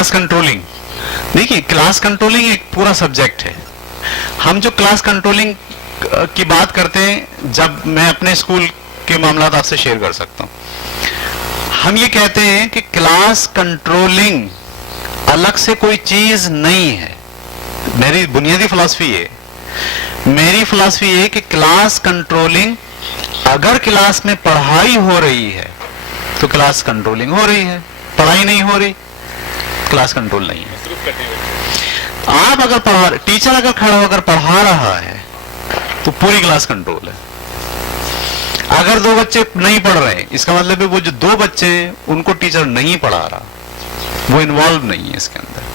Class controlling, देखिए class controlling एक पूरा सब्जेक्ट है. हम जो क्लास कंट्रोलिंग की बात करते हैं, जब मैं अपने स्कूल के मामलात आपसे शेयर कर सकता हूं, हम ये कहते हैं कि क्लास कंट्रोलिंग अलग से कोई चीज नहीं है. मेरी बुनियादी फिलॉसफी है, मेरी फिलॉसफी है कि क्लास कंट्रोलिंग, अगर क्लास में पढ़ाई हो रही है तो क्लास कंट्रोलिंग हो रही है, पढ़ाई नहीं हो रही क्लास कंट्रोल नहीं है. आप अगर टीचर अगर खड़ा होकर पढ़ा रहा है तो पूरी क्लास कंट्रोल है. अगर दो बच्चे नहीं पढ़ रहे हैं, इसका मतलब है वो जो दो बच्चे हैं उनको टीचर नहीं पढ़ा रहा, वो इन्वॉल्व नहीं है इसके अंदर.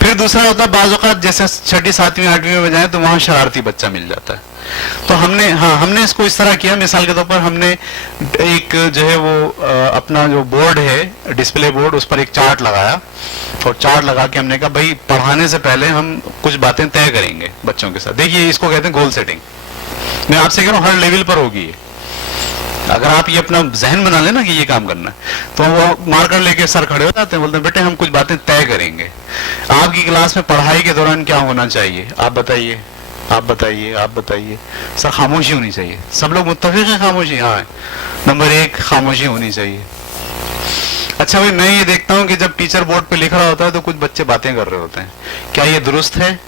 फिर दूसरा होता है बाज़ औक़ात जैसे 6ठी 7वीं 8वीं में जाए तो वहां शरारती बच्चा मिल जाता है. तो हमने इसको इस तरह किया, मिसाल के तौर पर हमने एक जो है वो अपना जो बोर्ड है डिस्प्ले बोर्ड, उस पर एक चार्ट लगाया और चार्ट लगा के हमने कहा भाई पढ़ाने से पहले हम कुछ बातें तय करेंगे बच्चों के साथ. देखिए इसको कहते हैं गोल सेटिंग. मैं आपसे कह रहा हूँ हर लेवल पर होगी ये. अगर आप ये अपना जहन बना लेना कि ये काम करना है, तो वो मार्कर लेके सर खड़े हो जाते हैं, बोलते हैं बेटे हम कुछ बातें तय करेंगे. आपकी क्लास में पढ़ाई के दौरान क्या होना चाहिए, आप बताइए, आप बताइए, आप बताइए. सर खामोशी होनी चाहिए. सब लोग मुत्तफिक हैं खामोशी? हाँ. नंबर 1 खामोशी होनी चाहिए. अच्छा भाई मैं ये देखता हूँ कि जब टीचर बोर्ड पे लिख रहा होता है तो कुछ बच्चे बातें कर रहे होते हैं, क्या ये दुरुस्त है?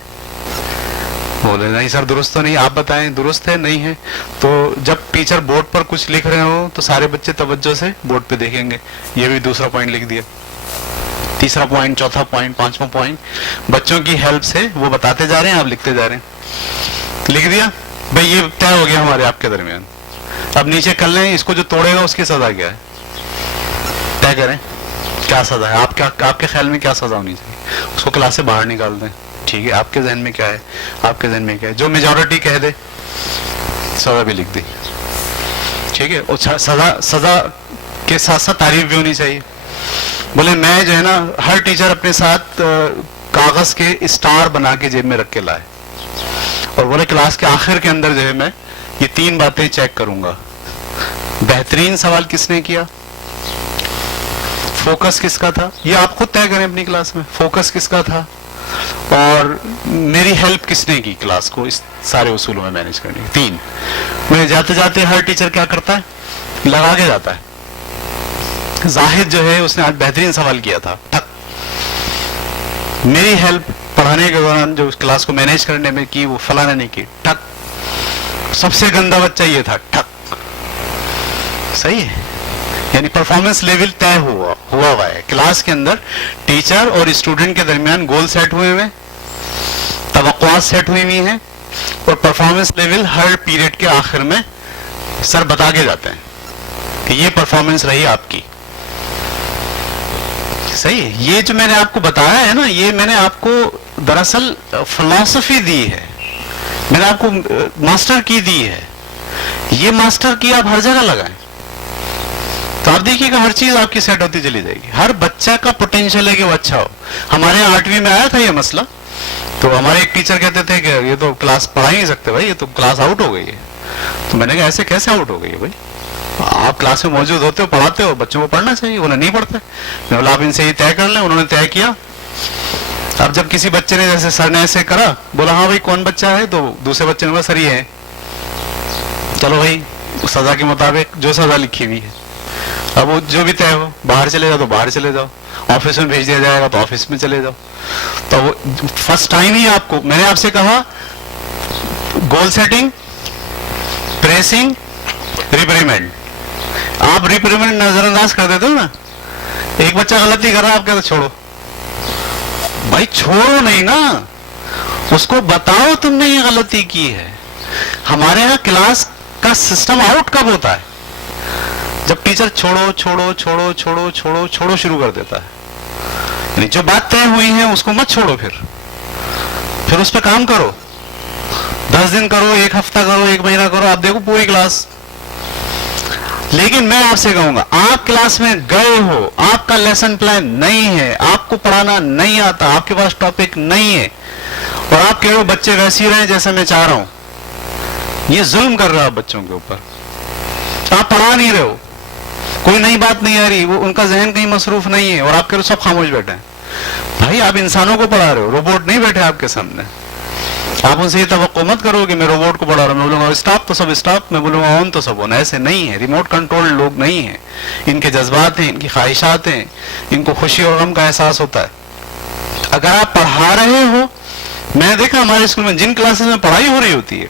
बोले नहीं सर दुरुस्त तो नहीं. आप बताएं दुरुस्त है नहीं है? तो जब टीचर बोर्ड पर कुछ लिख रहे हो तो सारे बच्चे तवज्जो से बोर्ड पे देखेंगे. ये भी दूसरा पॉइंट लिख दिया, तीसरा पॉइंट, चौथा पॉइंट, पांचवा पॉइंट. बच्चों की हेल्प से वो बताते जा रहे हैं, आप लिखते जा रहे हैं. लिख दिया भाई, ये तय हो गया हमारे आपके दरमियान. अब नीचे कर लें, इसको जो तोड़ेगा उसकी सजा क्या है तय करें. क्या सजा है आपके ख्याल में क्या सजा होनी चाहिए? उसको क्लास से बाहर निकाल दें. ठीक है, आपके जहन में क्या है, आपके जहन में क्या है? जो मेजॉरिटी कह दे सजा भी लिख दी. ठीक है, और सजा के साथ साथ तारीफ भी होनी चाहिए. बोले मैं जो है ना, हर टीचर अपने साथ कागज के स्टार बना के जेब में रख के लाए और बोले क्लास के आखिर के अंदर जो है मैं ये 3 बातें चेक करूंगा. बेहतरीन सवाल किसने किया, फोकस किसका था, ये आप खुद तय करें अपनी क्लास में. फोकस किसका था और मेरी हेल्प किसने की क्लास को इस सारे उसूलों में मैनेज करने की. 3. मैं जाते जाते हर टीचर क्या करता है, लगा के जाता है. जाहिद जो है उसने आज बेहतरीन सवाल किया था, ठक. मेरी हेल्प पढ़ाने के दौरान जो क्लास को मैनेज करने में की वो फलाने ने की, ठक. सबसे गंदा बच्चा ये था, ठक. सही है, यानी परफॉर्मेंस लेवल तय हुआ है. क्लास के अंदर टीचर और स्टूडेंट के दरमियान गोल सेट हुए हुए, तवक्कुआत सेट हुई हुई हैं और परफॉर्मेंस लेवल हर पीरियड के आखिर में सर बता के जाते हैं कि ये परफॉर्मेंस रही आपकी. सही है, ये जो मैंने आपको बताया है ना, ये मैंने आपको दरअसल फिलॉसफी दी है, मैंने आपको मास्टर की दी है. ये मास्टर की आप हर जगह लगाएं तो आप देखिएगा हर चीज आपकी सेट होती चली जाएगी. हर बच्चा का पोटेंशियल है कि वो अच्छा हो. हमारे यहाँ 8वीं में आया था ये मसला, तो हमारे एक टीचर कहते थे कि ये तो क्लास पढ़ा ही नहीं सकते भाई, ये तो क्लास आउट हो गई है. तो मैंने कहा ऐसे कैसे आउट हो गई है भाई, आप क्लास में मौजूद होते हो, पढ़ाते हो, बच्चों को पढ़ना चाहिए. उन्हें नहीं पढ़ते. मैं बोला आप इनसे ये तय कर लें. उन्होंने तय किया. अब जब किसी बच्चे ने जैसे सर ने ऐसे करा, बोला हाँ भाई कौन बच्चा है, तो दूसरे बच्चे ने बोला सर ये है. चलो भाई सजा के मुताबिक जो सजा लिखी हुई है, अब वो जो भी तय हो, बाहर चले जाओ तो बाहर चले जाओ, ऑफिस में भेज दिया जाएगा तो ऑफिस में चले जाओ. तो वो फर्स्ट टाइम ही आपको मैंने आपसे कहा गोल सेटिंग, प्रेसिंग, रिप्रीमेंट. आप रिप्रीमेंट नजरअंदाज कर देते हो ना. एक बच्चा गलती कर रहा है, आप कहते छोड़ो भाई, छोड़ो नहीं ना, उसको बताओ तुमने ये गलती की है. हमारे यहाँ क्लास का सिस्टम आउट कब होता है, जब टीचर छोड़ो छोड़ो छोड़ो छोड़ो छोड़ो छोड़ो शुरू कर देता है. यानी जो बात तय हुई है उसको मत छोड़ो, फिर उस पर काम करो. 10 दिन करो, 1 हफ्ता करो, 1 महीना करो, आप देखो पूरी क्लास. लेकिन मैं आपसे कहूंगा, आप क्लास में गए हो, आपका लेसन प्लान नहीं है, आपको पढ़ाना नहीं आता, आपके पास टॉपिक नहीं है और आप कह रहे हो बच्चे वैसे ही रहे जैसे मैं चाह रहा हूं, ये जुल्म कर रहा है बच्चों के ऊपर. आप पढ़ा नहीं रहे हो, कोई नई बात नहीं आ रही, वो उनका जहन कहीं मसरूफ नहीं है और आप कह रहे हो सब खामोश बैठे हैं. بھائی آپ انسانوں کو پڑھا رہے ہو, روبوٹ نہیں بیٹھے آپ کے سامنے. آپ ان سے یہ توقع مت کرو کہ میں روبوٹ کو پڑھا رہا ہوں, میں بولوں گا اسٹاپ تو سب اسٹاپ, میں بولوں گا آن تو سب آن. ایسے نہیں ہے, ریموٹ کنٹرول لوگ نہیں ہیں. ان کے جذبات ہیں, ان کی خواہشات ہیں, ان کو خوشی اور غم کا احساس ہوتا ہے. اگر آپ پڑھا رہے ہو, میں نے دیکھا ہمارے اسکول میں جن کلاسز میں پڑھائی ہو رہی ہوتی ہے,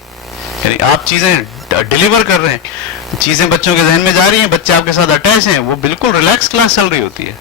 یعنی آپ چیزیں ڈیلیور کر رہے ہیں, چیزیں بچوں کے ذہن میں جا رہی ہیں, بچے آپ کے ساتھ اٹیچ ہیں, وہ بالکل ریلیکس کلاس چل رہی ہوتی ہے.